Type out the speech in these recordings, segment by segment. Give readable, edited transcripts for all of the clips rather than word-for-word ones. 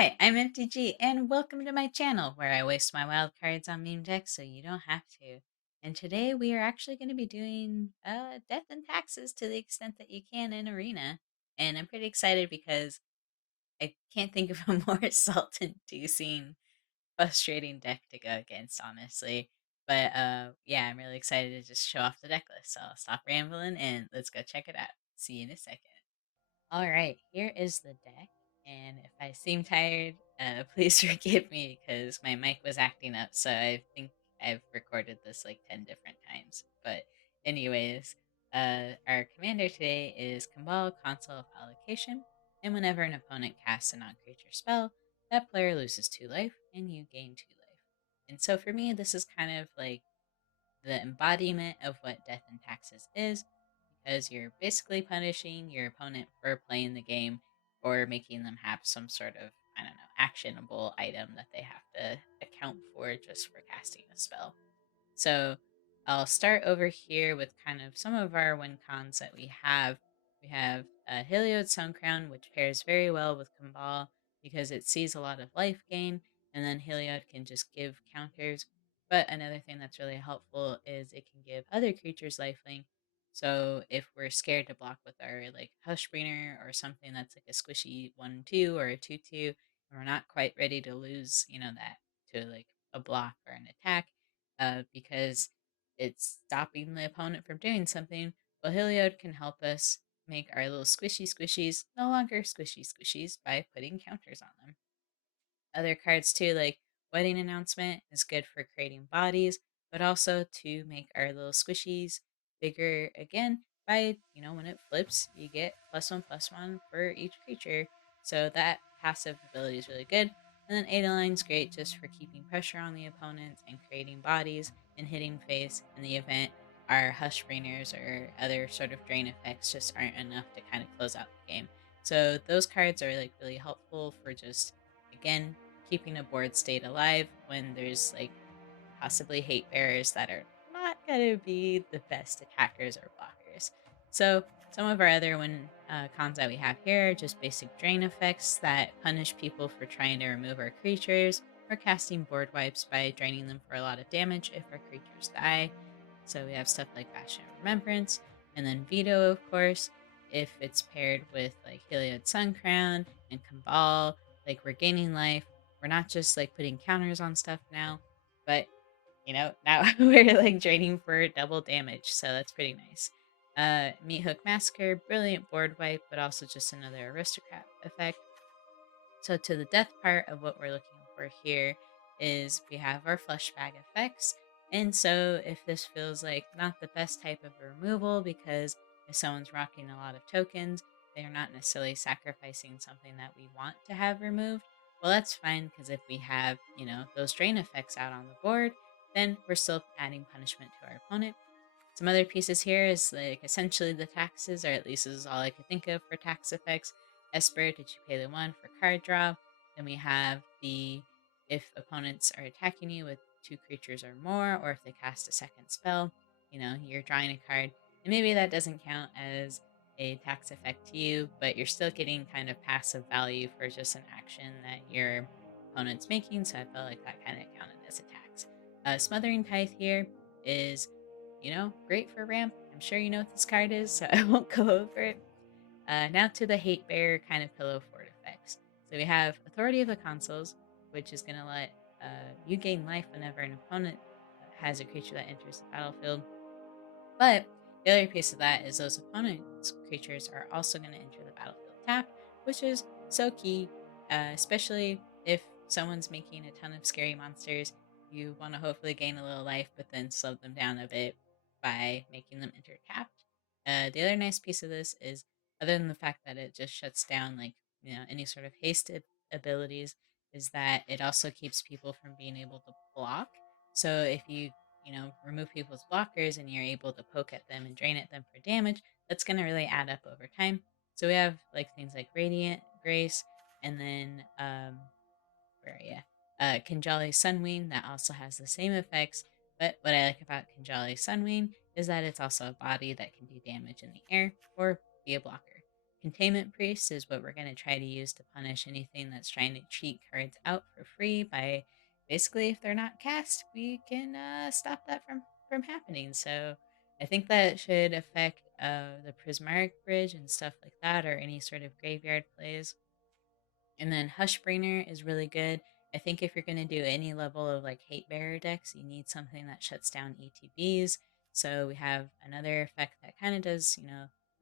Hi, I'm MTG, and welcome to my channel where I waste my wild cards on meme decks so you don't have to. And today we are actually going to be doing death and taxes to the extent that you can in Arena. And I'm pretty excited because I can't think of a more salt-inducing, frustrating deck to go against, honestly. But yeah, I'm really excited to just show off the deck list. So I'll stop rambling and let's go check it out. See you in a second. All right, here is the deck. And if I seem tired, please forgive me because my mic was acting up. So I think I've recorded this like 10 different times. But, anyways, our commander today is Kambal, Consul of Allocation. And whenever an opponent casts a non creature spell, that player loses 2 life and you gain 2 life. And so for me, this is kind of like the embodiment of what death and taxes is because you're basically punishing your opponent for playing the game or making them have some sort of, I don't know, actionable item that they have to account for just for casting a spell. So I'll start over here with kind of some of our win cons that we have. We have Heliod Sun Crown, which pairs very well with Kambal because it sees a lot of life gain, and then Heliod can just give counters. But another thing that's really helpful is it can give other creatures lifelink. So if we're scared to block with our like Hushbringer or something that's like a squishy 1/2 or a 2/2, and we're not quite ready to lose, that to like a block or an attack, because it's stopping the opponent from doing something. Well, Heliod can help us make our little squishy squishies no longer squishy squishies by putting counters on them. Other cards too, like Wedding Announcement, is good for creating bodies, but also to make our little squishies bigger again by, when it flips, you get +1/+1 for each creature. So that passive ability is really good. And then Adeline's great just for keeping pressure on the opponents and creating bodies and hitting face in the event our Hushbringers or other sort of drain effects just aren't enough to kind of close out the game. So those cards are like really helpful for just, again, keeping a board state alive when there's like possibly hate bearers that are not going to be the best attackers or blockers. So some of our other cons that we have here are just basic drain effects that punish people for trying to remove our creatures or casting board wipes by draining them for a lot of damage if our creatures die. So we have stuff like Bastion of Remembrance, and then Veto, of course, if it's paired with like Heliod Sun Crown and Kambal, like we're gaining life. We're not just like putting counters on stuff now, but now we're like draining for double damage, so that's pretty nice. Meat Hook Massacre, brilliant board wipe, but also just another aristocrat effect. So to the death part of what we're looking for here is we have our fleshbag effects. And so if this feels like not the best type of removal because if someone's rocking a lot of tokens, they're not necessarily sacrificing something that we want to have removed. Well, that's fine because if we have, those drain effects out on the board, then we're still adding punishment to our opponent. Some other pieces here is like essentially the taxes, or at least this is all I could think of for tax effects. Esper, did you pay the 1 for card draw? Then we have the if opponents are attacking you with 2 creatures or more, or if they cast a second spell, you're drawing a card. And maybe that doesn't count as a tax effect to you, but you're still getting kind of passive value for just an action that your opponent's making. So I felt like that kind of counted as a tax. Smothering Tithe here is great for ramp. I'm sure you know what this card is, so I won't go over it. Now to the Hatebear kind of pillow fort effects. So we have Authority of the Consuls, which is going to let you gain life whenever an opponent has a creature that enters the battlefield. But the other piece of that is those opponent's creatures are also going to enter the battlefield tapped, which is so key, especially if someone's making a ton of scary monsters. You want to hopefully gain a little life, but then slow them down a bit by making them enter tapped. The other nice piece of this is, other than the fact that it just shuts down like any sort of haste abilities, is that it also keeps people from being able to block. So if you remove people's blockers and you're able to poke at them and drain at them for damage, that's going to really add up over time. So we have like things like Radiant, Grace, and then, where are you? Kinjali Sunwing that also has the same effects. But what I like about Kinjali Sunwing is that it's also a body that can do damage in the air or be a blocker. Containment Priest is what we're going to try to use to punish anything that's trying to cheat cards out for free by basically, if they're not cast, we can stop that from happening. So I think that should affect the Prismaric Bridge and stuff like that, or any sort of graveyard plays. And then Hushbringer is really good. I think if you're going to do any level of like Hatebear decks, you need something that shuts down ETBs. So we have another effect that kind of does,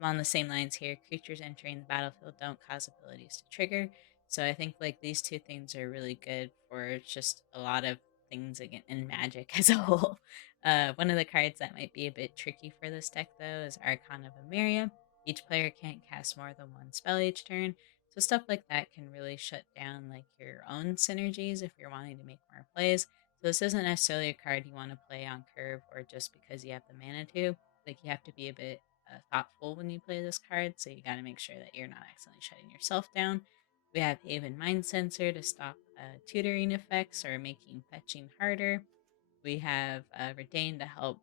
along the same lines here. Creatures entering the battlefield don't cause abilities to trigger. So I think like these two things are really good for just a lot of things again in Magic as a whole. One of the cards that might be a bit tricky for this deck though is Archon of Emeria. Each player can't cast more than one spell each turn, so stuff like that can really shut down like your own synergies if you're wanting to make more plays. So this isn't necessarily a card you want to play on curve or just because you have the mana to. Like you have to be a bit thoughtful when you play this card, so you got to make sure that you're not accidentally shutting yourself down. We have Haven Mind Sensor to stop tutoring effects or making fetching harder. We have Redain to help,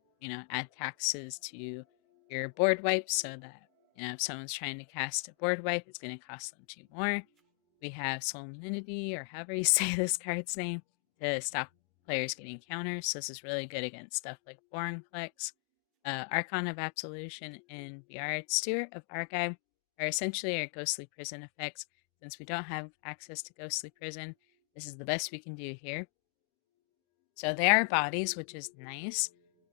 add taxes to your board wipes so that, if someone's trying to cast a board wipe, it's going to cost them 2 more. We have Solemnity, or however you say this card's name, to stop players getting counters. So this is really good against stuff like Vorinclex. Archon of Absolution and VR Steward of Archive are essentially our Ghostly Prison effects. Since we don't have access to Ghostly Prison, this is the best we can do here. So they are bodies, which is nice.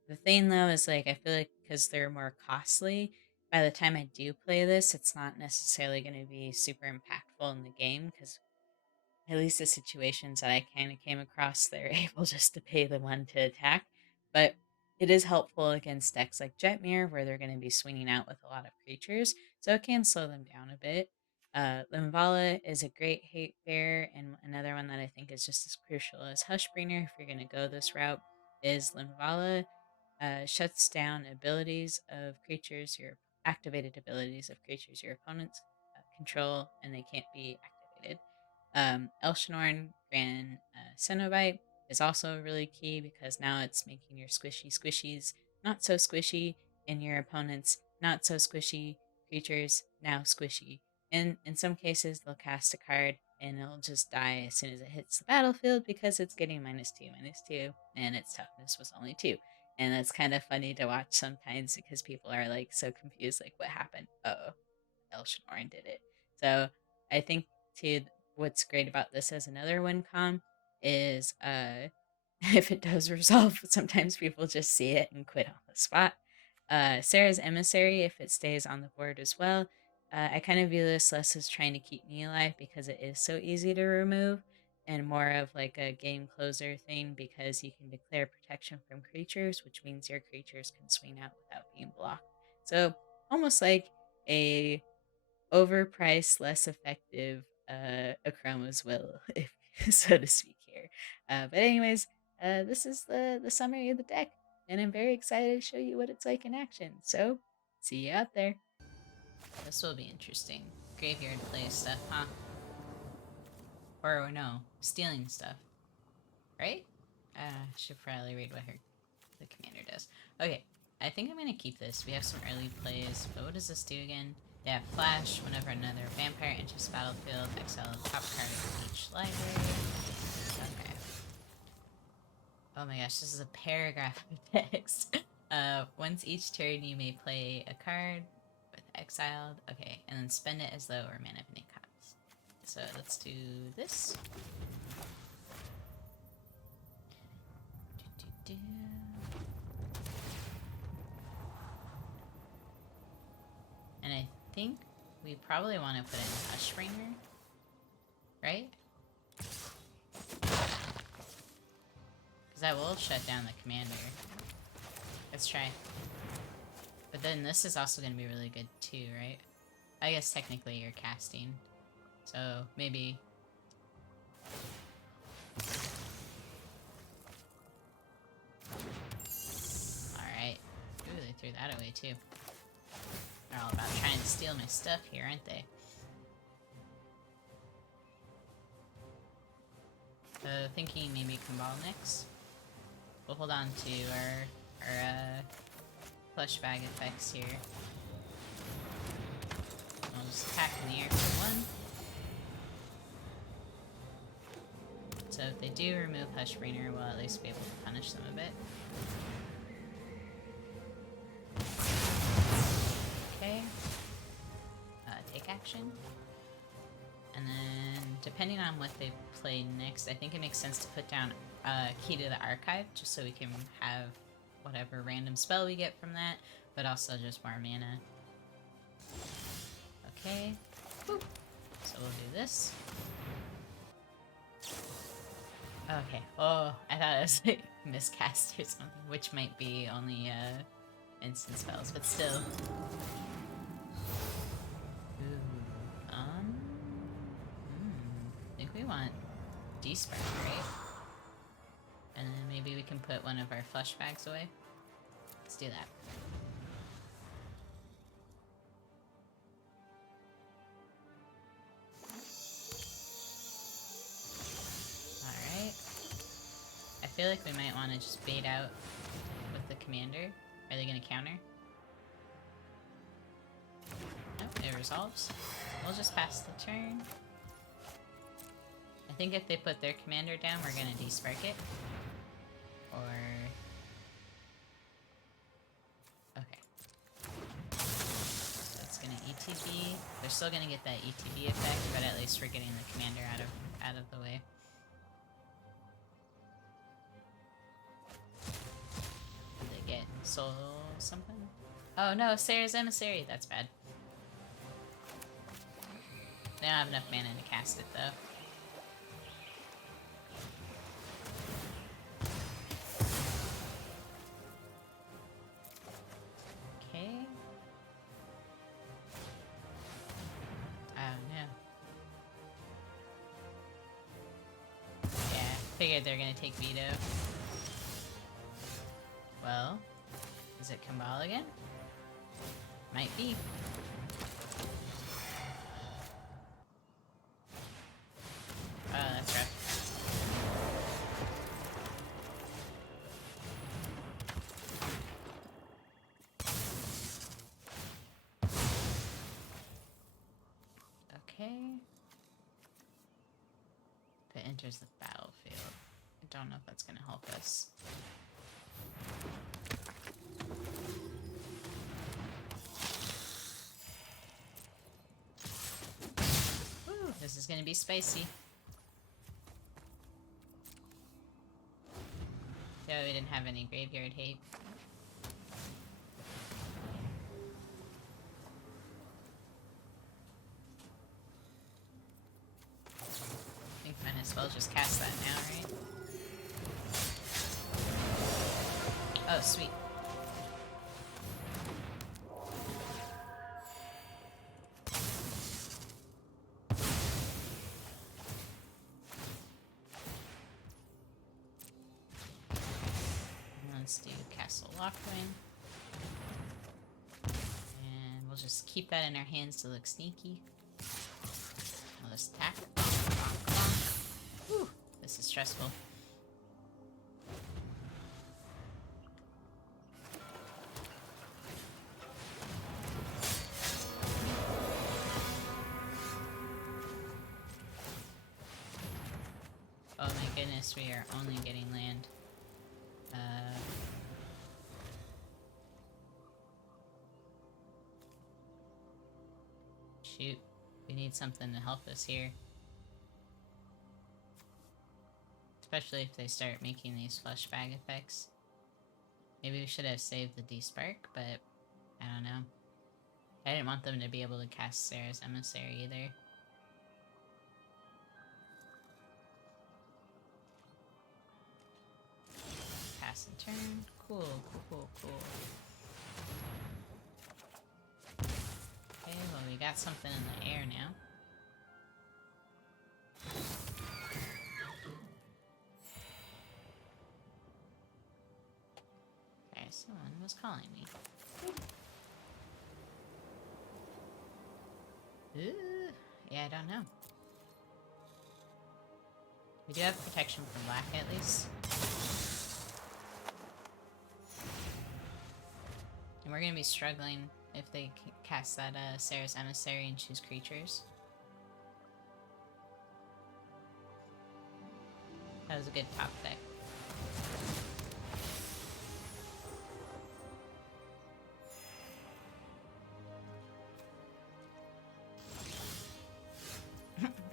The thing though is like I feel like because they're more costly, by the time I do play this, it's not necessarily going to be super impactful in the game because at least the situations that I kind of came across, they're able just to pay the one to attack. But it is helpful against decks like Jetmir, where they're going to be swinging out with a lot of creatures, so it can slow them down a bit. Limvala is a great hate bear, and another one that I think is just as crucial as Hushbringer, if you're going to go this route, is Limvala. Shuts down abilities of creatures, your activated abilities of creatures your opponents control, and they can't be activated. Elshinorn Grand Cenobite is also really key because now it's making your squishy squishies not so squishy and your opponents not so squishy creatures now squishy. And in some cases, they'll cast a card and it'll just die as soon as it hits the battlefield because it's getting -2, and its toughness was only 2. And that's kind of funny to watch sometimes because people are like so confused, like, what happened? Oh, Elshinorn did it. So I think too, what's great about this as another win con is if it does resolve, sometimes people just see it and quit on the spot. Sarah's Emissary, if it stays on the board as well. I kind of view this less as trying to keep me alive because it is so easy to remove, and more of like a game closer thing because you can declare protection from creatures, which means your creatures can swing out without being blocked. So almost like a overpriced, less effective Akroma's Will, if, so to speak here. But anyways, this is the summary of the deck, and I'm very excited to show you what it's like in action. So, see you out there. This will be interesting. Graveyard play stuff, huh? Or no, stealing stuff, right? Should probably read what the commander does. Okay, I think I'm gonna keep this. We have some early plays, but what does this do again? Yeah, flash. Whenever another vampire enters the battlefield, exile the top card of each library. Okay. Oh my gosh, this is a paragraph of text. Once each turn, you may play a card with exiled. Okay, and then spend it as though or mana if it comes. So let's do this. And I think we probably want to put in Hushbringer, right? Because that will shut down the commander. Let's try. But then this is also going to be really good too, right? I guess technically you're casting. So maybe... Alright. Ooh, they threw that away too. They're all about trying to steal my stuff here, aren't they? So thinking maybe Kambal next. We'll hold on to our fleshbag effects here. we'll just attack in the air for 1. So if they do remove Hushbringer, we'll at least be able to punish them a bit. Okay. Take action. And then, depending on what they play next, I think it makes sense to put down Key to the Archive, just so we can have whatever random spell we get from that, but also just more mana. Okay. Woo. So we'll do this. Okay. Oh, I thought it was like miscast or something, which might be only instant spells, but still. Ooh. I think we want Desperate, right? And then maybe we can put one of our fleshbags away. Let's do that. Alright. I feel like we might want to just bait out with the commander. Are they going to counter? Nope, it resolves. We'll just pass the turn. I think if they put their commander down, we're going to despark it. Or... okay. So it's going to ETB. They're still going to get that ETB effect, but at least we're getting the commander out of the way. Did they get soul something? Oh no, Sarah's Emissary. That's bad. They don't have enough mana to cast it though. Figured they're gonna take veto. Well, is it Kambal again? Might be. Oh, that's rough. Okay. If it enters the battlefield. I don't know if that's going to help us. Ooh, this is going to be spicy. Yeah, we didn't have any graveyard hate. I think might as well just cast that now, right? Oh, sweet. Let's do Castle Lockwind. And we'll just keep that in our hands to look sneaky. We'll just attack. Whew, this is stressful. Oh my goodness, we are only getting land. Shoot, we need something to help us here. Especially if they start making these fleshbag effects. Maybe we should have saved the despark, but I don't know. I didn't want them to be able to cast Sarah's Emissary either. Pass and turn. Cool, cool, cool. Okay, well we got something in the air now. Okay, someone was calling me. Ooh, yeah, I don't know. We do have protection from black at least. And we're gonna be struggling if they cast that Sarah's Emissary and choose creatures. That was a good top deck.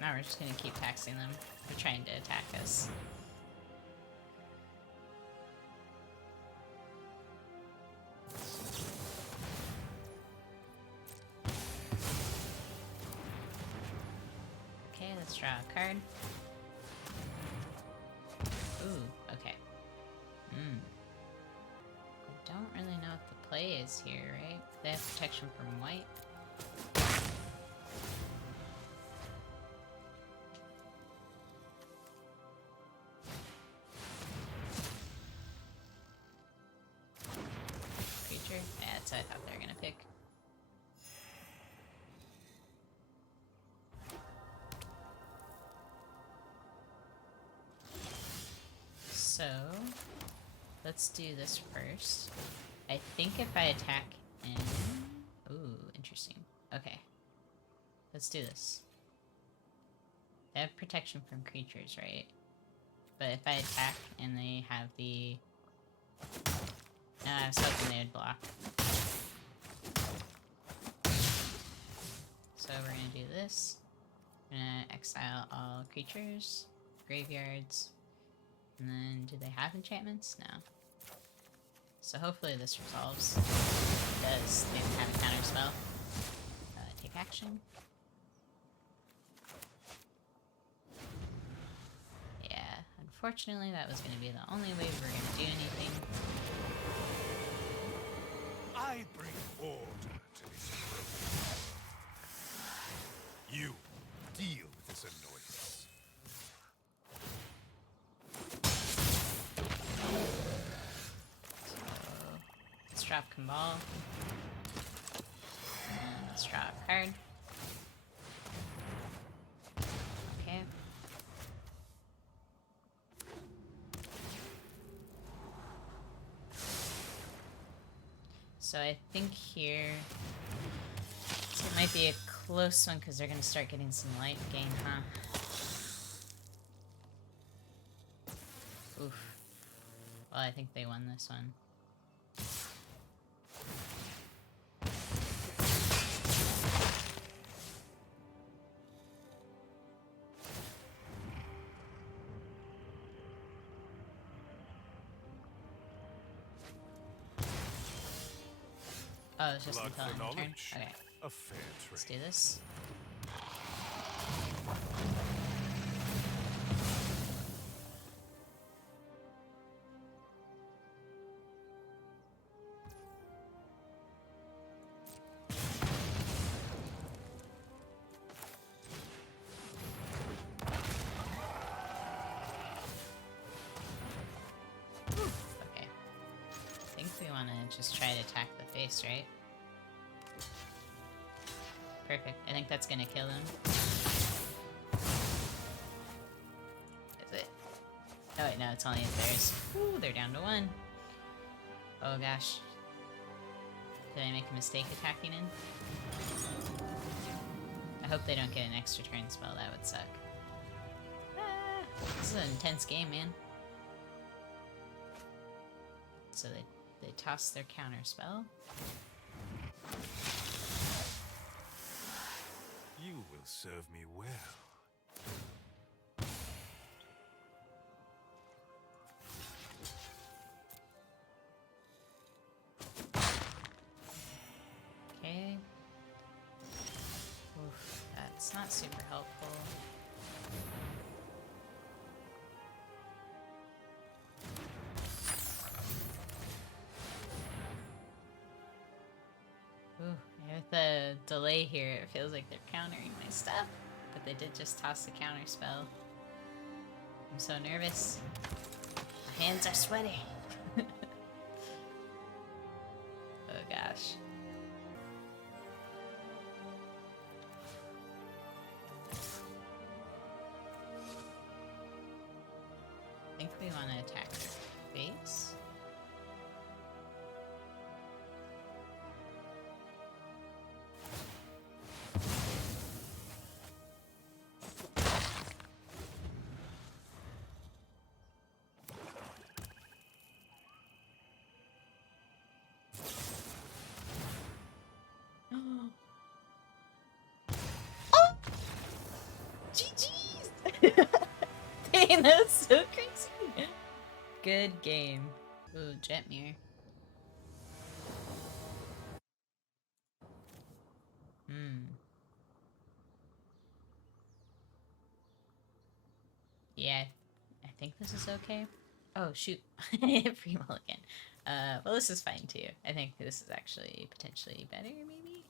Now we're just gonna keep taxing them. They're trying to attack us. Okay, let's draw a card. Ooh, okay. I don't really know what the play is here, right? They have protection from white. Creature? Yeah, that's what I thought they were gonna pick. So, let's do this first. I think if I attack in... Ooh, interesting. Okay. Let's do this. They have protection from creatures, right? But if I attack and they have the... No, I was hoping they would block. So we're gonna do this. We're gonna exile all creatures, graveyards, and then do they have enchantments? No. So hopefully this resolves. It does. They don't have a counter spell. Take action. Yeah, unfortunately that was going to be the only way we were going to do anything. I bring order to this world. You deal with this annoyance. Let's drop Kambal. And let's draw a card. Okay. So I think here it might be a close one because they're going to start getting some light gain, huh? Oof. Well, I think they won this one. Oh, it's just until end of turn? Okay. A fair trade. Let's do this. Okay. I think we want to just try to attack the face, right? Perfect. I think that's gonna kill him. Is it? Oh wait, no, it's only if theirs. Ooh, they're down to 1. Oh gosh. Did I make a mistake attacking in? I hope they don't get an extra turn spell, that would suck. Ah, this is an intense game, man. So they toss their counter spell. You will serve me well. Okay. Oof, that's not super helpful. Ooh, with the delay here, it feels like they're countering my stuff, but they did just toss the counter spell. I'm so nervous. My hands are sweaty. Oh gosh. I think we want to attack their face. Dang, that's so crazy. Good game. Ooh, Jetmir. Hmm. Yeah, I think this is okay. Oh, shoot. Free mulligan. Well, this is fine too. I think this is actually potentially better, maybe?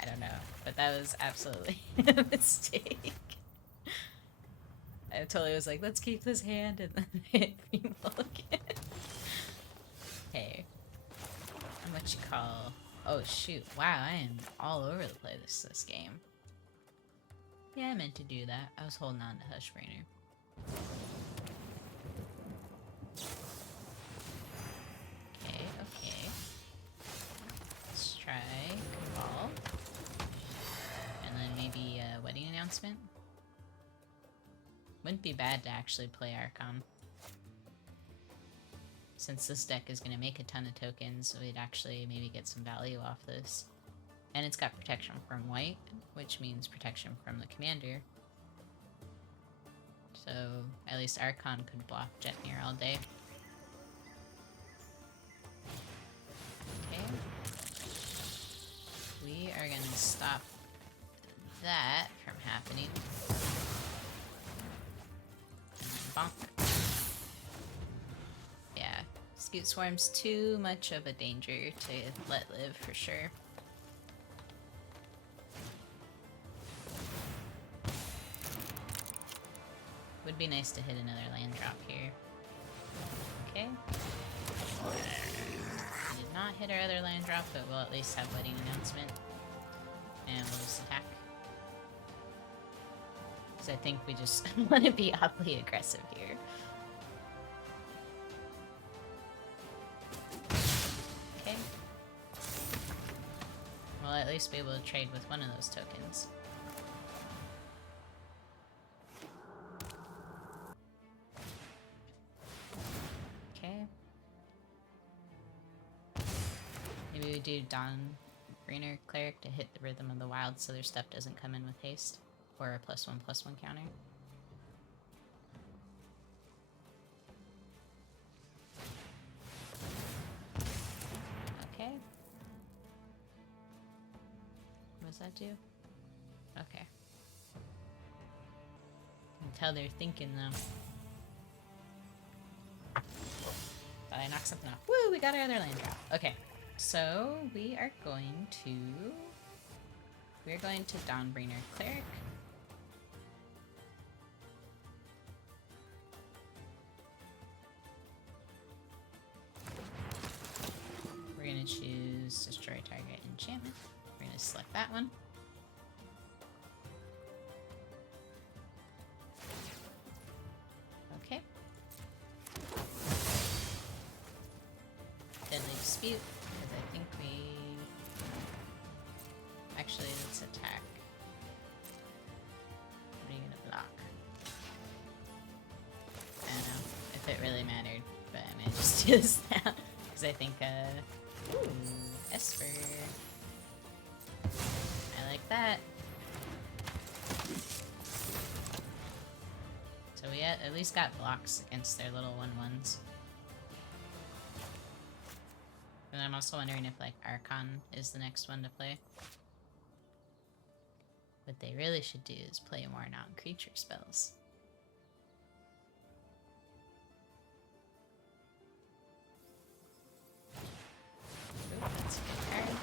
I don't know, but that was absolutely a mistake. I totally was like, let's keep this hand, and then hit free mulligan. Hey, what you call... Oh, shoot. Wow, I am all over the place this game. Yeah, I meant to do that. I was holding on to Hushbrainer. Okay, okay. Let's try Kambal. And then maybe a wedding announcement. Wouldn't be bad to actually play Archon. Since this deck is going to make a ton of tokens, we'd actually maybe get some value off this. And it's got protection from white, which means protection from the commander. So at least Archon could block Jetmir all day. Okay. We are going to stop that from happening. Bonk. Yeah, Scoot Swarm's too much of a danger to let live for sure. Would be nice to hit another land drop here. Okay. We did not hit our other land drop, but we'll at least have wedding announcement. And we'll just attack. Because I think we just want to be oddly aggressive here. Okay. We'll at least be able to trade with one of those tokens. Okay. Maybe we do Dawn Greener Cleric to hit the Rhythm of the Wild so their stuff doesn't come in with haste. Or a +1/+1 counter. Okay. What does that do? Okay. You can tell they're thinking though. Thought I knocked something off. Woo! We got our other land drop. Okay. So we are going to Dawnbringer Cleric. We're gonna choose Destroy Target Enchantment. We're gonna select that one. Okay. Deadly Dispute, because I think we... Actually, let's attack. What are you gonna block? I don't know if it really mattered, but I'm gonna just do this now. Because I think, ooh, Esper. I like that. So we at least got blocks against their little 1/1s. And I'm also wondering if, like, Archon is the next one to play. What they really should do is play more non-creature spells. Ooh, that's a good card.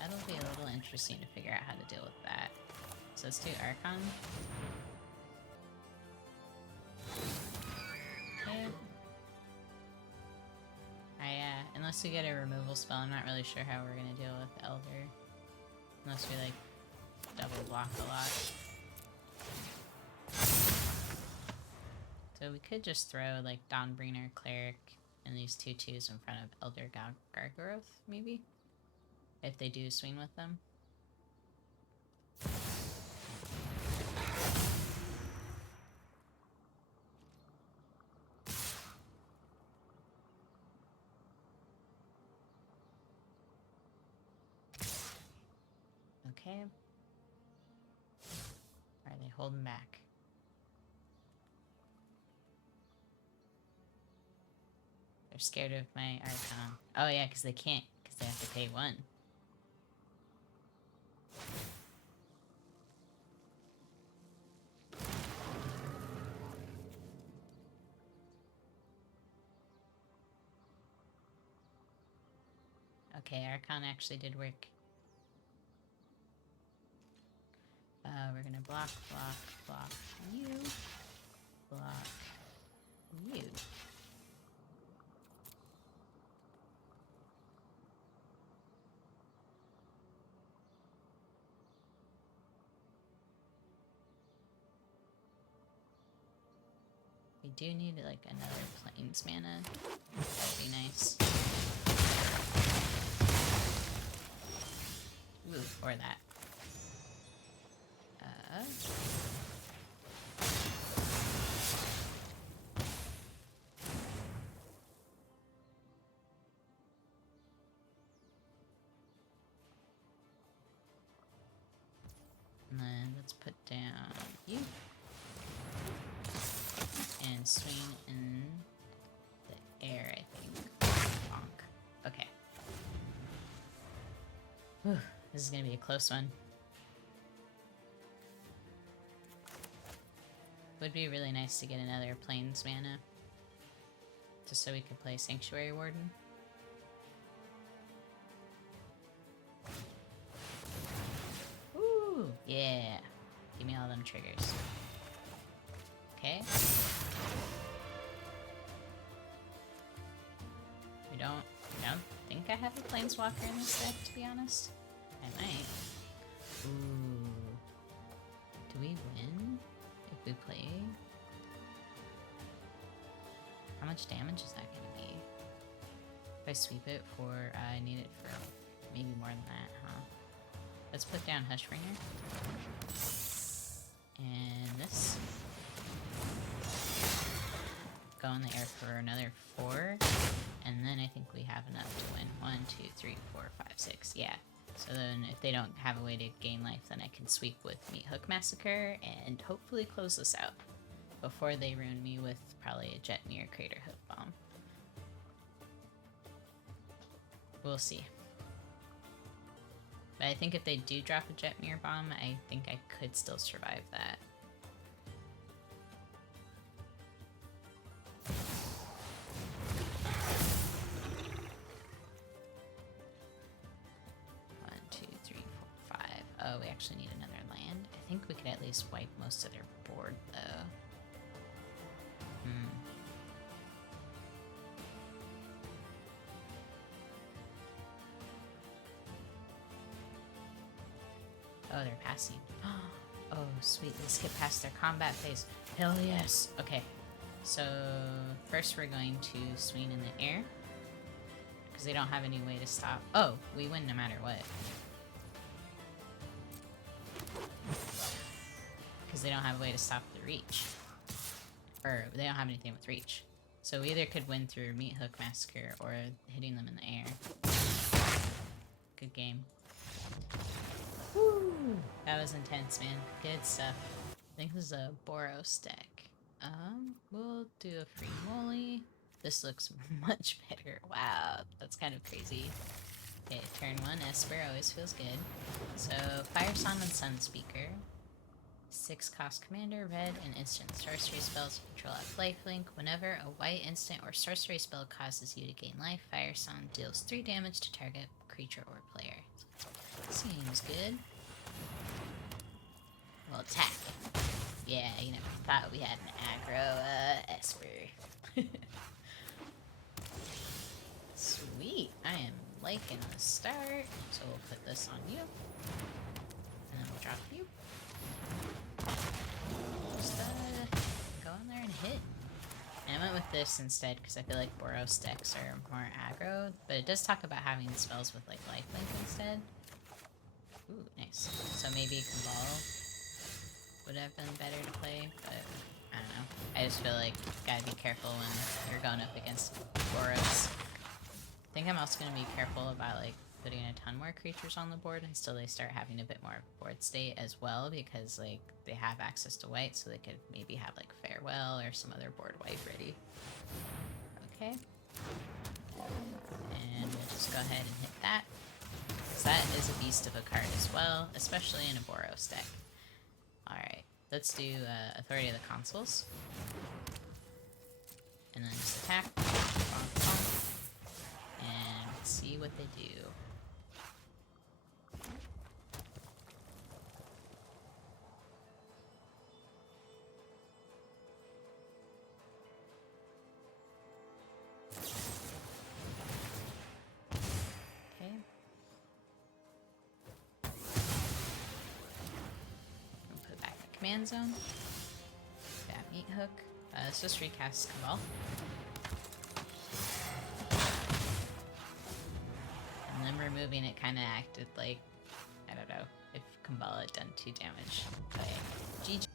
That'll be a little interesting to figure out how to deal with that. So let's do Archon. Okay. Unless we get a removal spell, I'm not really sure how we're gonna deal with Elder. Unless we, like, double block a lot. So we could just throw, like, Dawnbringer Cleric and these 2/2s in front of Elder Gargoyf, maybe? If they do swing with them. Okay. Are they holding back? They're scared of my Archon. Oh yeah, because they can't, because they have to pay 1. Okay, Archon actually did work. We're gonna block, block, block you. Block you. We do need like another plains mana. That would be nice. Ooh, or that. And then let's put down you. And swing in the air, I think. Bonk. Okay. Whew, this is gonna be a close one. Would be really nice to get another plains mana. Just so we could play Sanctuary Warden. Ooh, yeah. Give me all them triggers. Okay. I don't think I have a planeswalker in this deck, to be honest. I might. Ooh. Do we win if we play? How much damage is that gonna be? If I sweep it for, I need it for maybe more than that, huh? Let's put down Hushbringer. And this. Go in the air for another 4. And then I think we have enough to win. 1, 2, 3, 4, 5, 6. Yeah. So then if they don't have a way to gain life, then I can sweep with Meat Hook Massacre and hopefully close this out before they ruin me with probably a Jetmir Crater Hook Bomb. We'll see. But I think if they do drop a Jetmir Bomb, I think I could still survive that. Oh, we actually need another land. I think we could at least wipe most of their board, though. Oh, they're passing. Oh, sweet. They skip past their combat phase. Hell yes. Okay. So, first we're going to swing in the air. Because they don't have any way to stop. Oh, we win no matter what. Because they don't have a way to stop the reach. Or they don't have anything with reach. So we either could win through Meat Hook Massacre or hitting them in the air. Good game. Woo! That was intense, man. Good stuff. I think this is a Boros deck. We'll do a free Molly. This looks much better. Wow, that's kind of crazy. Okay, turn 1, Esper always feels good. So, Phyrexian and Sunspeaker. 6 cost commander, red, and instant sorcery spells control have lifelink. Whenever a white instant or sorcery spell causes you to gain life, Phyrexian deals 3 damage to target creature or player. Seems good. We'll attack. Yeah, you never thought we had an aggro, Esper. Sweet. I am liking the start. So we'll put this on you. And then we'll drop you. Just go in there and hit. And I went with this instead because I feel like Boros decks are more aggro. But it does talk about having spells with like lifelink instead. Ooh, nice. So maybe Kambal would have been better to play, but I don't know. I just feel like you gotta be careful when you're going up against Boros. I think I'm also gonna be careful about like putting a ton more creatures on the board until they start having a bit more board state as well, because like they have access to white, so they could maybe have like Farewell or some other board white ready. Okay. And we'll just go ahead and hit that. Because that is a beast of a card as well, especially in a Boros deck. Alright, let's do Authority of the Consuls. And then just attack. Bonk, bonk. And let's see what they do. Okay. We'll put back the command zone. That meat hook. Let's just recast Kambal. And then removing it kind of acted like, I don't know, if Kambal had done 2 damage. But GG.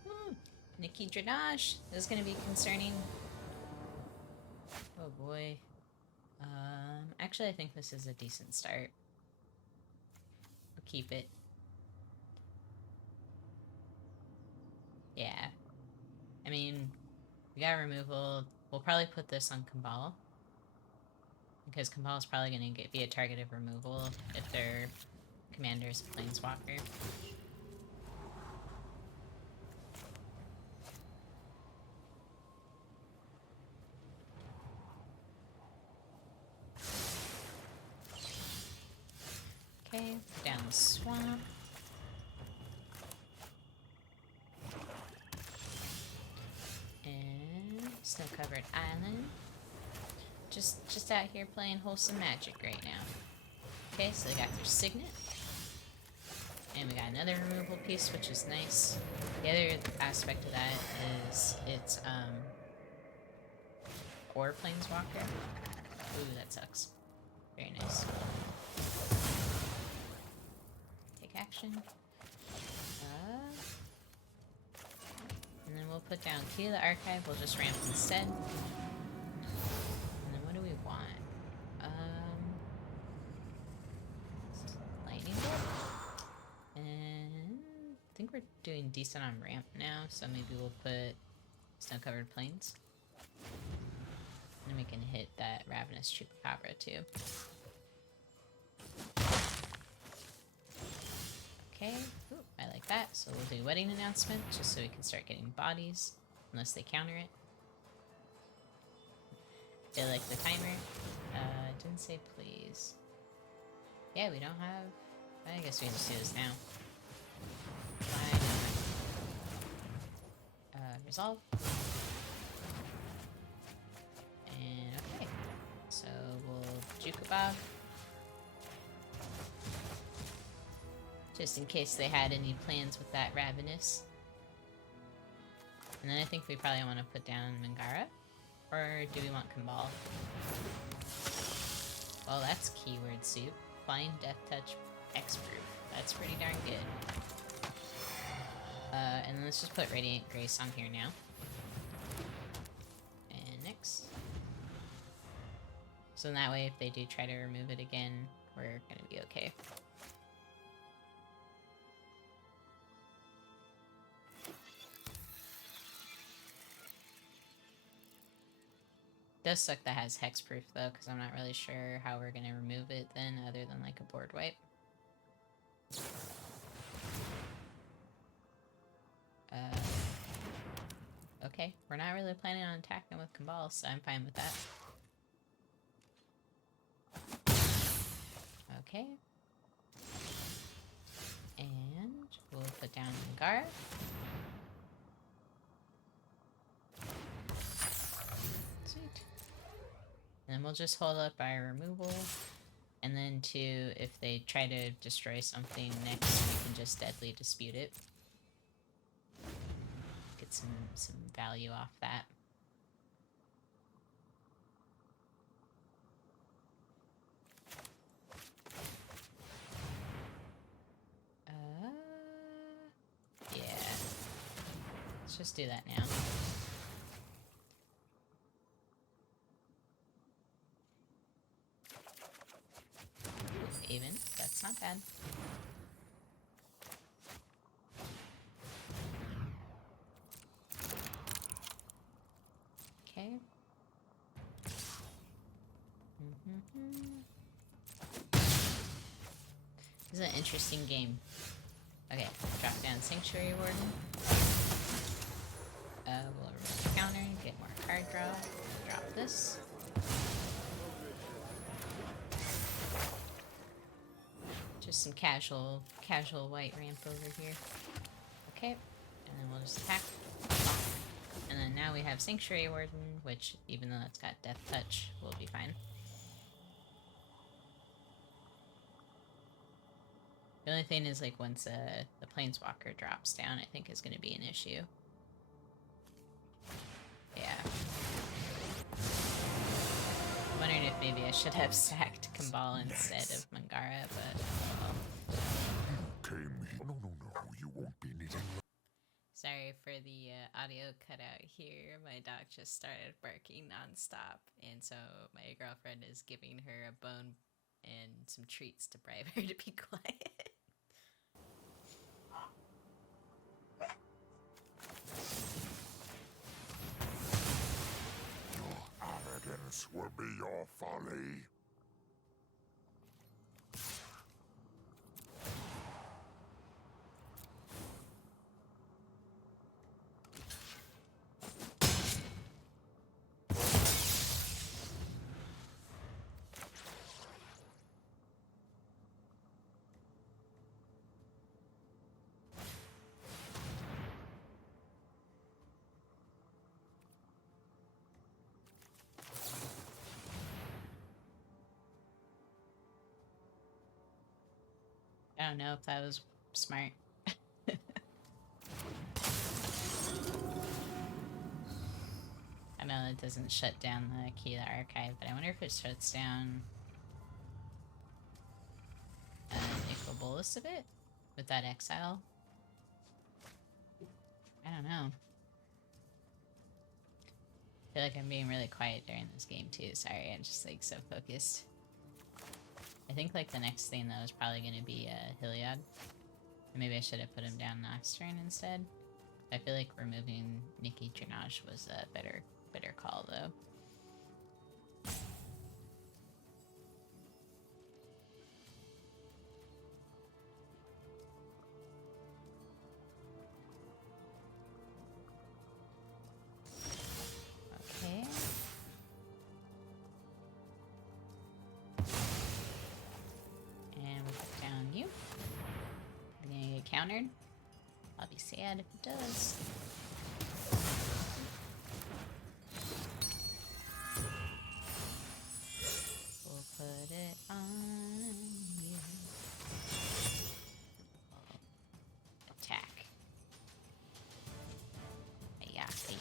Nikki Drainage. This is going to be concerning. Oh boy. Actually, I think this is a decent start. We'll keep it. Yeah. I mean, we got removal. We'll probably put this on Kambal. Because Kambal is probably going to be a target of removal if their commander is a Planeswalker. Okay, down the swamp. And snow-covered island. Just out here playing wholesome magic right now. Okay, so they got their signet. And we got another removal piece, which is nice. The other aspect of that is it's or Planeswalker. Ooh, that sucks. Very nice. Take action. And then we'll put down Key to the Archive. We'll just ramp instead. And then what do we want? Lightning Bolt. And I think we're doing decent on ramp now, so maybe we'll put Snow-Covered Plains. And we can hit that Ravenous Chupacabra too. Okay, ooh, I like that. So we'll do Wedding Announcement, just so we can start getting bodies, unless they counter it. They like the timer. Didn't say please. Yeah, we don't have... I guess we can just do this now. Fine. Resolve. And okay. So we'll Jukabog. Just in case they had any plans with that Ravenous. And then I think we probably want to put down Mangara. Or do we want Kambal? Well, that's keyword soup. Flying Death Touch X-Proof. That's pretty darn good. And then let's just put Radiant Grace on here now. And next. So that way, if they do try to remove it again, we're gonna be okay. Does suck that has hexproof though, because I'm not really sure how we're gonna remove it then, other than like a board wipe. Okay, we're not really planning on attacking with Kambal, so I'm fine with that. Okay. And we'll put down Mangara. Sweet. And then we'll just hold up our removal. And then too, if they try to destroy something next, we can just deadly dispute it. Get some value off that. Yeah. Let's just do that now. even. That's not bad. Okay. This is an interesting game. Okay, drop down Sanctuary Warden. We'll remove counter, get more card draw. Drop this. Just some casual white ramp over here. Okay, and then we'll just attack. And then now we have Sanctuary Warden, which, even though it's got Death Touch, will be fine. The only thing is, like, once the Planeswalker drops down, I think is going to be an issue. Yeah. I'm wondering if maybe I should have sacked Kambal instead of Mangara, but Came here. No, you won't be needing. sorry for the audio cutout here. My dog just started barking nonstop, and so my girlfriend is giving her a bone and some treats to bribe her to be quiet. Your arrogance will be your folly. I don't know if that was smart. I know it doesn't shut down the key to the archive, but I wonder if it shuts down Iqbalbolus a bit with that exile. I don't know. I feel like I'm being really quiet during this game too. Sorry, I'm just like so focused. I think like the next thing though is probably going to be Heliod. Maybe I should have put him down Nocturne instead. I feel like removing Nikki Drainage was a better call though. Okay. And we'll put down you. You're gonna get countered. I'll be sad if it does. We'll put it on you. Attack.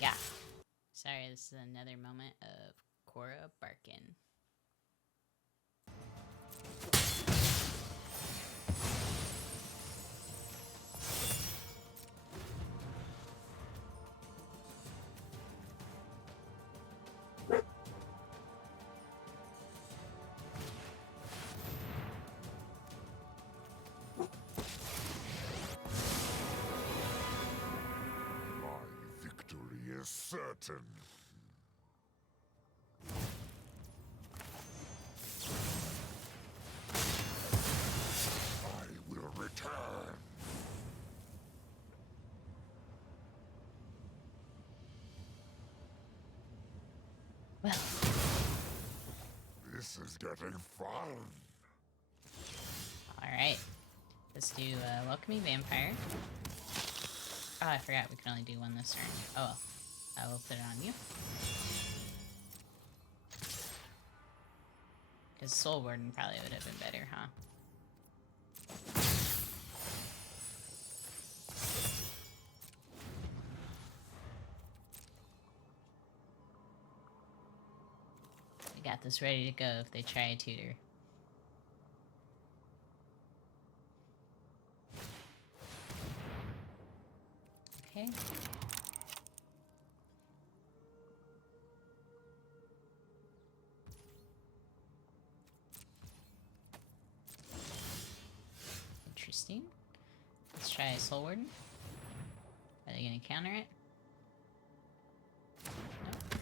Yeah. Sorry, this is another moment of Cora barkin'. My victory is certain. I will return. Well, This is getting fun. alright. Let's do Welcoming Vampire. Oh, I forgot we can only do one this turn. Oh well. I will put it on you. Because Soul Warden probably would have been better, huh? We got this ready to go if they try a tutor. Okay. Interesting. Let's try Soul Warden. Are they gonna counter it? Nope,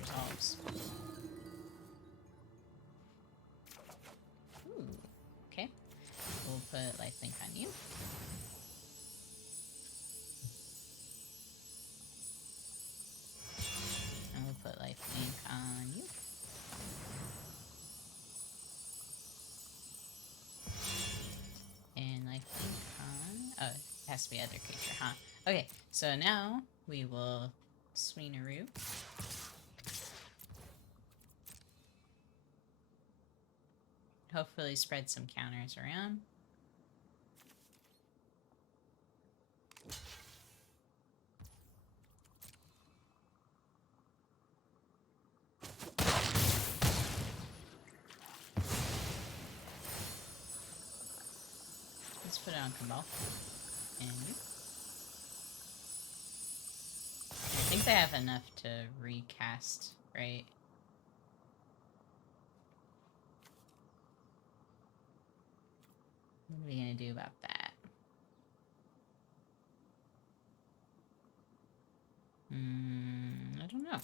resolves. Ooh, okay. We'll put lifelink on you. And we'll put lifelink on you. And lifelink on... Oh, it has to be other creature, huh? Okay, so now we will Sweenaroo. Hopefully spread some counters around. Let's put it on Kambal. And I think they have enough to recast, right? What are we gonna do about that? I don't know.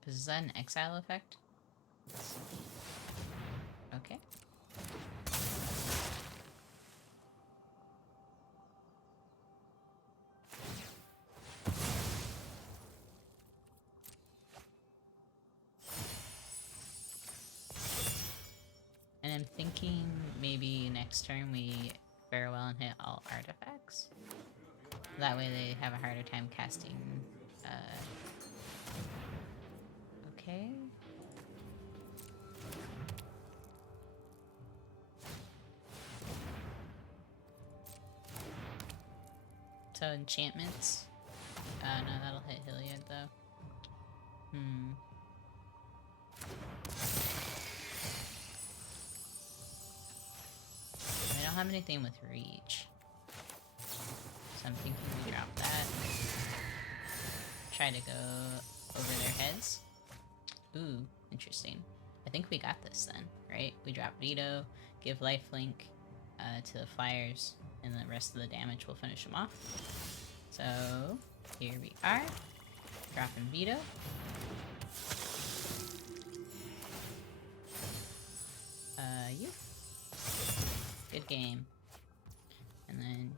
Because is that an exile effect? Okay. And I'm thinking maybe next turn we farewell and hit all artifacts. That way they have a harder time casting. Okay. So enchantments. No, that'll hit Hilliard though. I don't have anything with reach. So I'm thinking we drop that. Try to go over their heads. Ooh, interesting. I think we got this then, right? We drop Veto, give lifelink to the flyers, and the rest of the damage will finish them off. So, here we are. Dropping Veto. You. Good game. And then,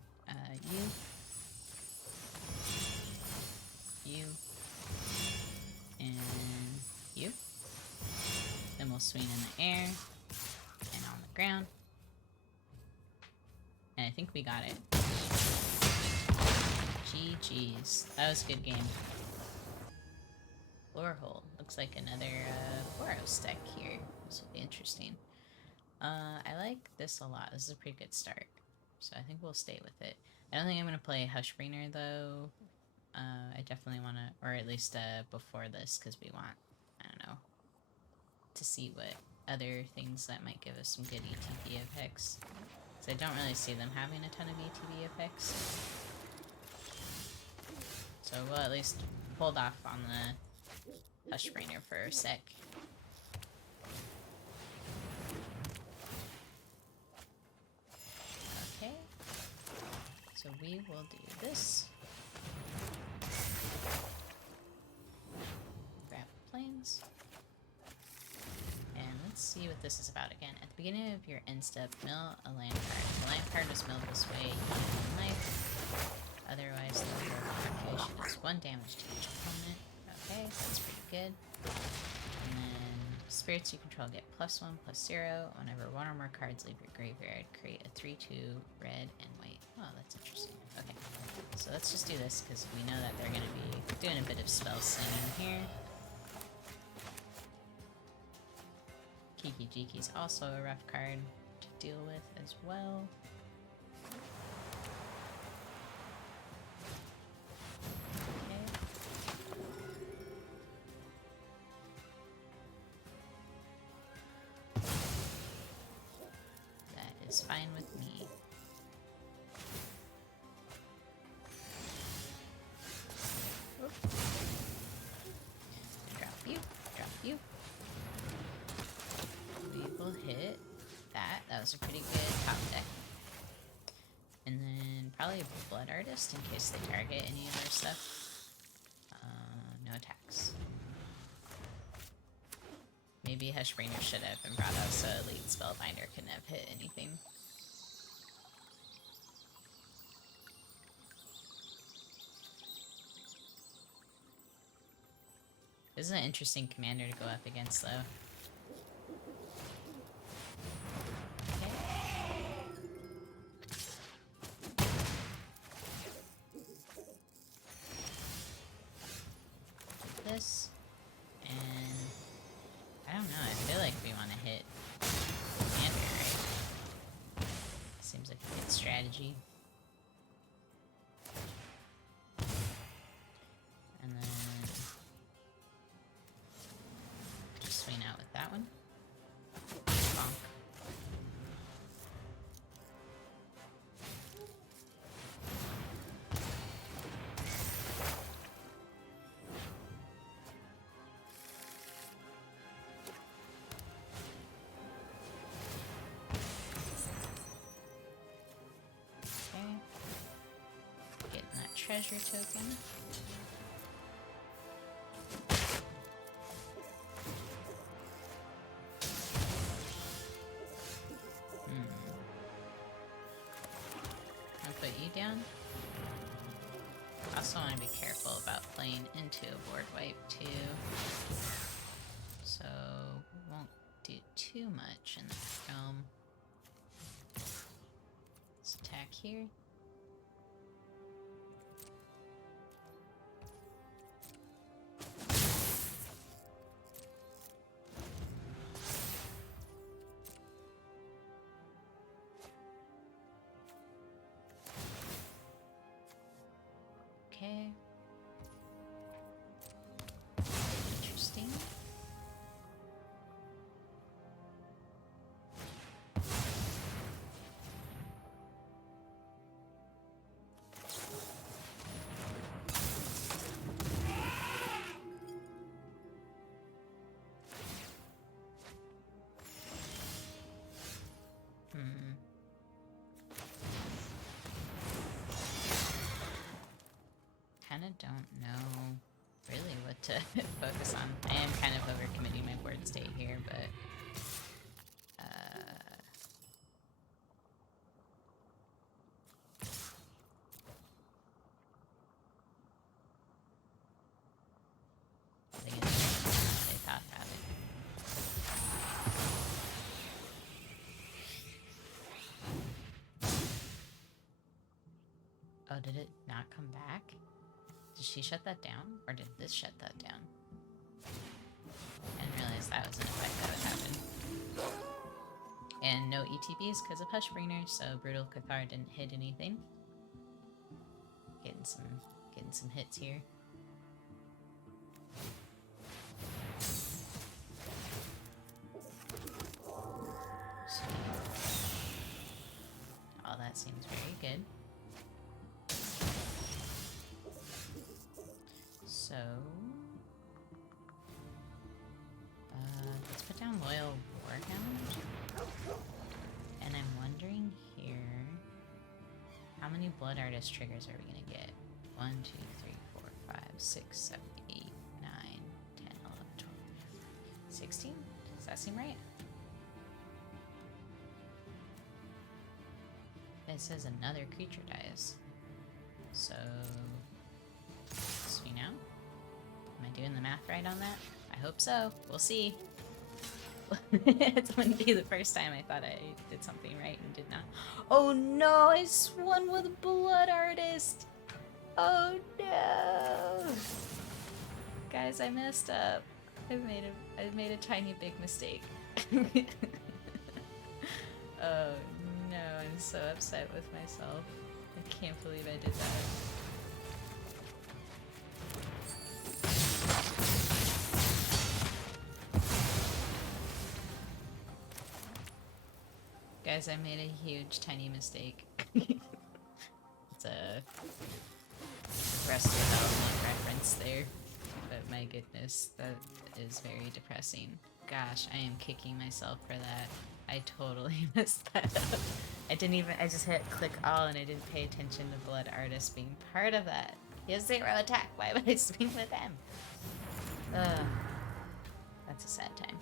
you. You. And you. Then we'll swing in the air. And on the ground. And I think we got it. GG's. That was a good game. Floorhole. Looks like another Boros deck here. This will be interesting. I like this a lot. This is a pretty good start. So I think we'll stay with it. I don't think I'm going to play Hushbringer though. I definitely want to, or at least before this, because we want, I don't know, to see what other things that might give us some good ETB effects. So I don't really see them having a ton of ETB effects. So we'll at least hold off on the Hushbringer for a sec. Okay. So we will do this. Grab planes. And let's see what this is about again. At the beginning of your end step, mill a land card. If the land card was milled this way, you gain 1 life. Otherwise, the number of Allocation is 1 damage to each opponent. Okay, that's pretty good. And then spirits you control get +1/+0. Whenever 1 or more cards leave your graveyard, create a 3/2 red and white. Oh, that's interesting. Okay, so let's just do this because we know that they're going to be doing a bit of spell slinging here. Kiki Jiki's also a rough card to deal with as well. Is fine with me. Oop. Drop you, drop you. We will hit that. That was a pretty good top deck. probably Blood Artist in case they target any of our stuff. No attacks. Maybe Hushbringer should have been brought out so Elite Spellbinder couldn't have hit anything. This is an interesting commander to go up against, though. Okay. This, and I don't know, I feel like we want to hit commander, right? Seems like a good strategy. And then just swing out with that one. Bonk. Okay. Getting that treasure token. I'll put you down. Also want to be careful about playing into a board wipe too. So we won't do too much in that realm. Let's attack here. Okay. Interesting. Kinda don't know really what to focus on. I am kind of overcommitting my board state here, but they thought about it. Oh, did it not come back? Did she shut that down? Or did this shut that down? I didn't realize that was an effect that would happen. And no ETBs because of Hushbringer, so Brutal Cathar didn't hit anything. Getting some hits here. Oh, that seems very good. So, let's put down Loyal Warhound. And I'm wondering here, how many Blood Artist triggers are we gonna get? 1, 2, 3, 4, 5, 6, 7, 8, 9, 10, 11, 12, 16? Does that seem right? It says another creature dies. So, swing out. Am I doing the math right on that? I hope so. We'll see. It wouldn't be the first time I thought I did something right and did not. Oh no, I swung with Blood Artist. Oh no. Guys, I messed up. I made a tiny big mistake. Oh no, I'm so upset with myself. I can't believe I did that. Guys, I made a huge, tiny mistake. It's a Arrested Development reference there. But my goodness, that is very depressing. Gosh, I am kicking myself for that. I totally messed that up. I didn't even, I just hit click all and I didn't pay attention to Blood Artist being part of that. He has 0 attack, why would I swing with him? Ugh. That's a sad time.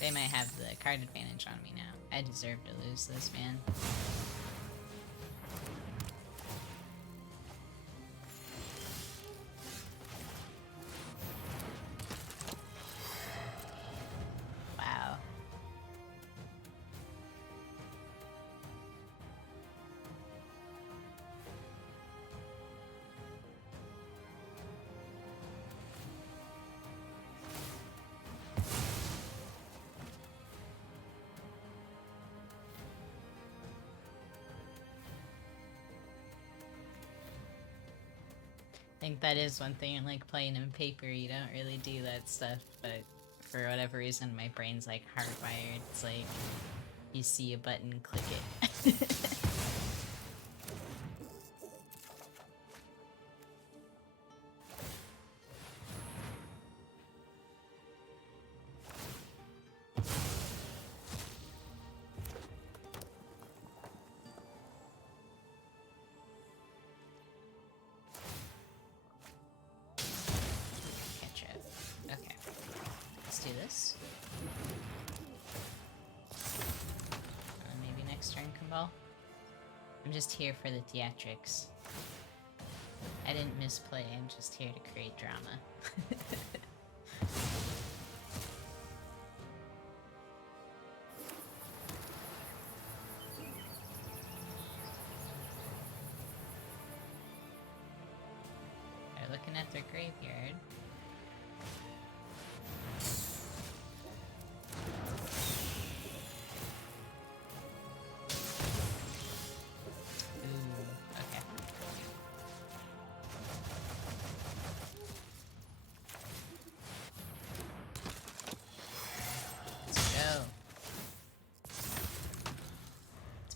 They might have the card advantage on me now. I deserve to lose this, man. Wow. I think that is one thing, like playing in paper, you don't really do that stuff, but for whatever reason my brain's like hardwired. It's like, you see a button, click it. Okay, let's do this. Maybe next turn, Kambal. I'm just here for the theatrics. I didn't misplay, I'm just here to create drama. They're looking at their graveyard.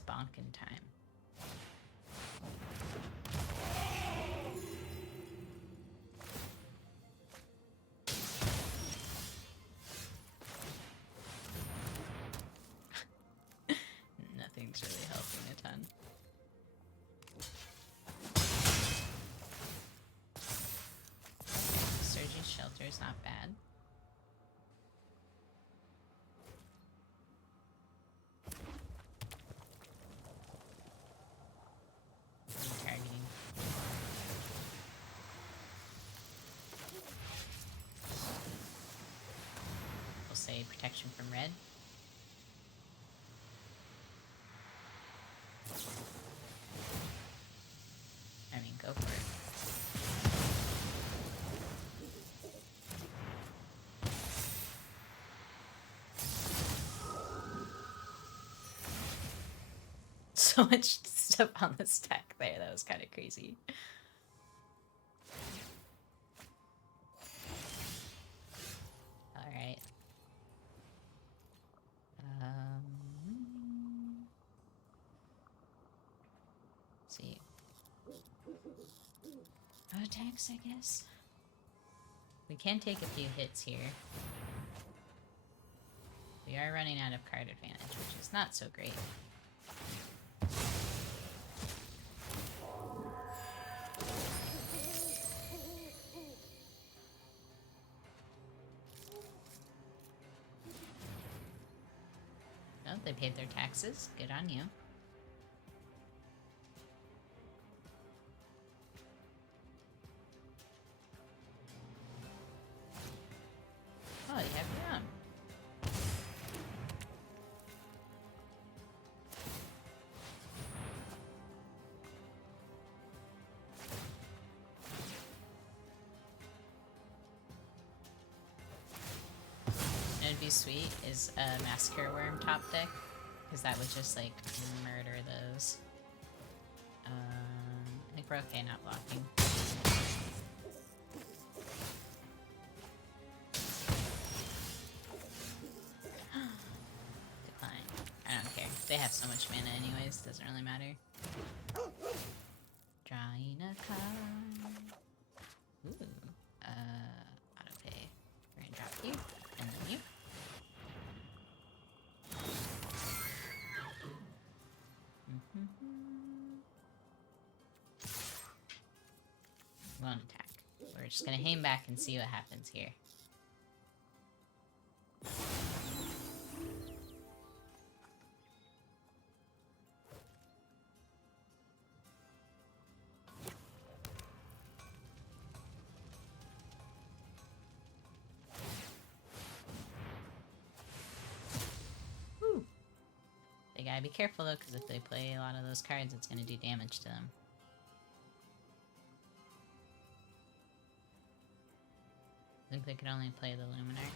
Bonkin' time. Nothing's really helping a ton. Okay, Surge's Shelter's not bad. Say protection from red. I mean, go for it. So much stuff on the stack there, that was kind of crazy. Alright. See. Attacks, I guess. We can take a few hits here. We are running out of card advantage, which is not so great. Oh, they paid their taxes. Good on you. Oh, you have your own. It'd be sweet is a Massacre Worm top deck, because that would just like murder those. I think we're okay not blocking. Decline. I don't care. They have so much mana anyways, doesn't really matter. Drawing a card. Ooh. Auto pay. We're gonna drop you, and then you. just gonna hang back and see what happens here. Woo. They gotta be careful though, because if they play a lot of those cards, it's gonna do damage to them. I think they could only play the Lunark.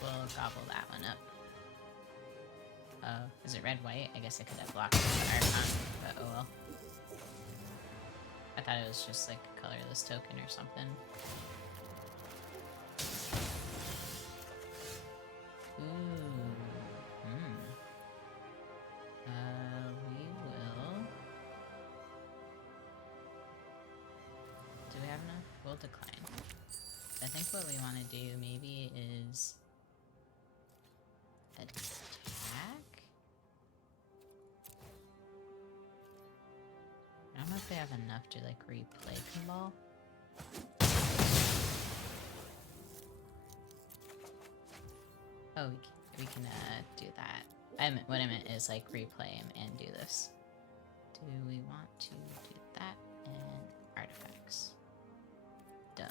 We'll gobble that one up. Is it red-white? I guess I could have blocked the Archon, but oh well. I thought it was just like a colorless token or something. Ooh. We will... Do we have enough? We'll decline. I think what we want to do maybe is... attack? I don't know if they have enough to like replay Kambal. Oh, we can do that. What I meant is like replay him and do this. Do we want to do that and artifacts? Done.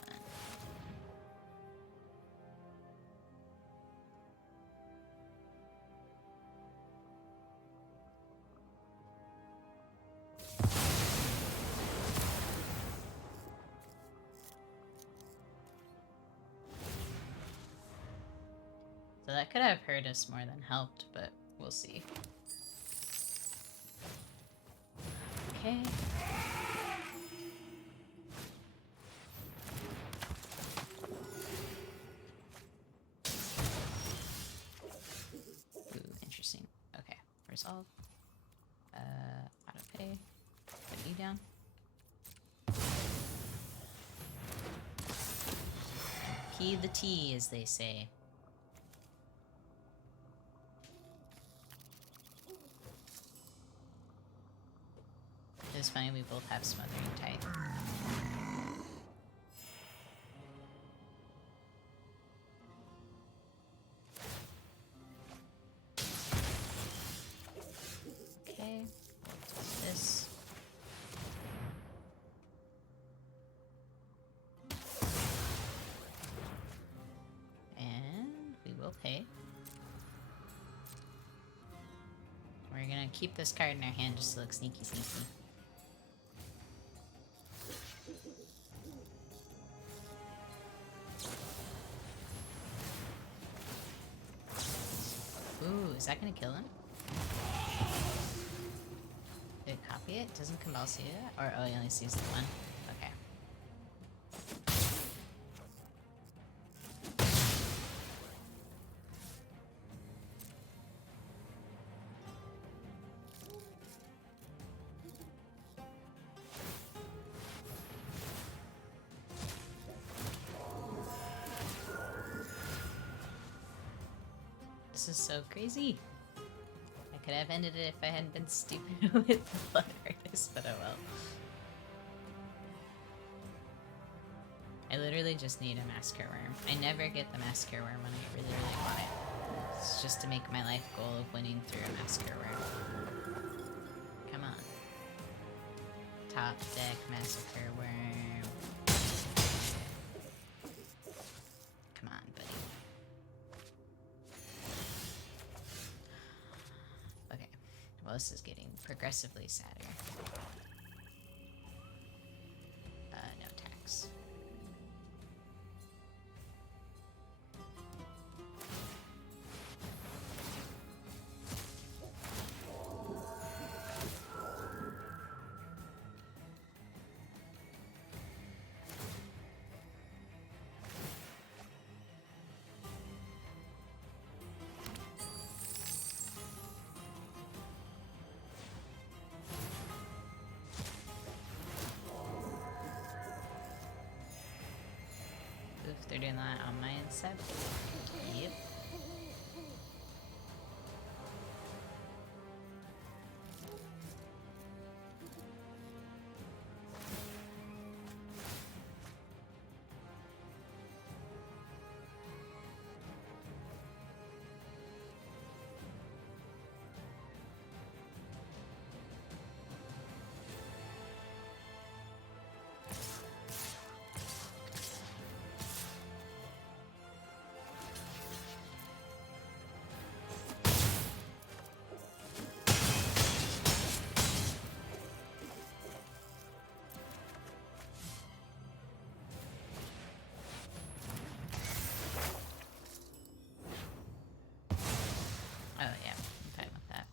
So that could have hurt us more than helped, but we'll see. Okay. Ooh, interesting. Okay, resolve. Auto pay. Put you down. Key the T, as they say. It's funny, we both have Smothering Tithe. Okay, this. And we will pay. We're gonna keep this card in our hand just to look sneaky sneaky. Ooh, is that gonna kill him? Did it copy it? Doesn't Kambal see it? Or, oh, he only sees the one? Okay. This is so crazy. I could have ended it if I hadn't been stupid with the Blood Artist, but oh well. I literally just need a Massacre Worm. I never get the Massacre Worm when I really, really want it. It's just to make my life goal of winning through a Massacre Worm. Come on. Top deck Massacre Worm. Come on, buddy. Okay. Well, this is getting progressively sadder. No tax. they're doing that on my instead. Yep. Oh yeah, I'm fine with that.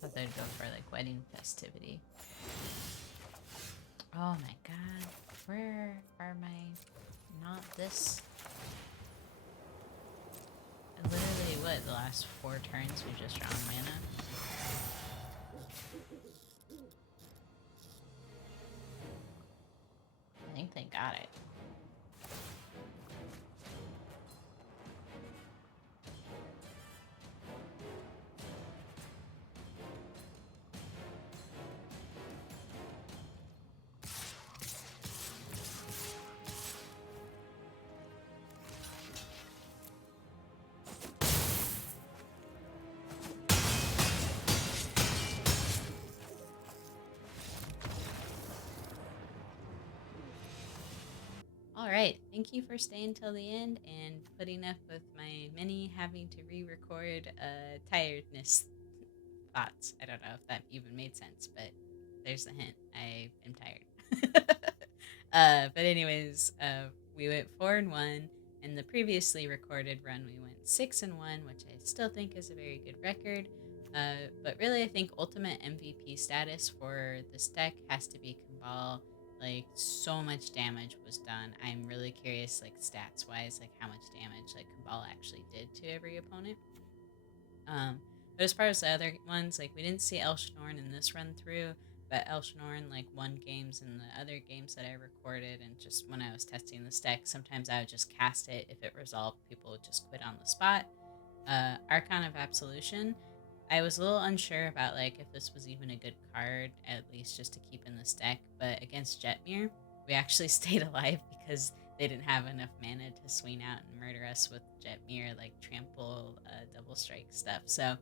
Thought they'd go for like wedding festivity. Oh my god, where are my not this? Literally, what, the last 4 turns we just drawn mana? I think they got it. Alright, thank you for staying till the end and putting up with my many having to re-record tiredness thoughts. I don't know if that even made sense, but there's the hint. I am tired. But anyways, we went 4-1. In the previously recorded run, we went 6-1, which I still think is a very good record. But really, I think ultimate MVP status for this deck has to be Kambal. Like, so much damage was done. I'm really curious, like, stats-wise, like, how much damage, like, Kambal actually did to every opponent. But as far as the other ones, like, we didn't see Elshnorn in this run through, but Elshnorn, like, won games in the other games that I recorded, and just when I was testing this deck, sometimes I would just cast it. If it resolved, people would just quit on the spot. Archon of Absolution, I was a little unsure about, like, if this was even a good card, at least just to keep in this deck, but against Jetmir, we actually stayed alive because they didn't have enough mana to swing out and murder us with Jetmir, like, trample, double strike stuff. So,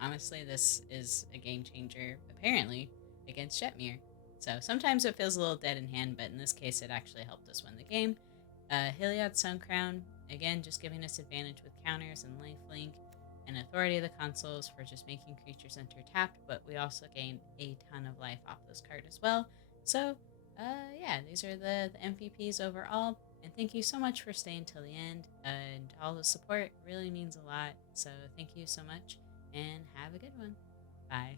honestly, this is a game changer, apparently, against Jetmir. So, sometimes it feels a little dead in hand, but in this case, it actually helped us win the game. Heliod's Sun Crown, again, just giving us advantage with counters and lifelink, and Authority of the Consuls for just making creatures enter tapped, but we also gained a ton of life off this card as well. So, yeah, these are the MVPs overall, and thank you so much for staying till the end, and all the support really means a lot, so thank you so much, and have a good one. Bye.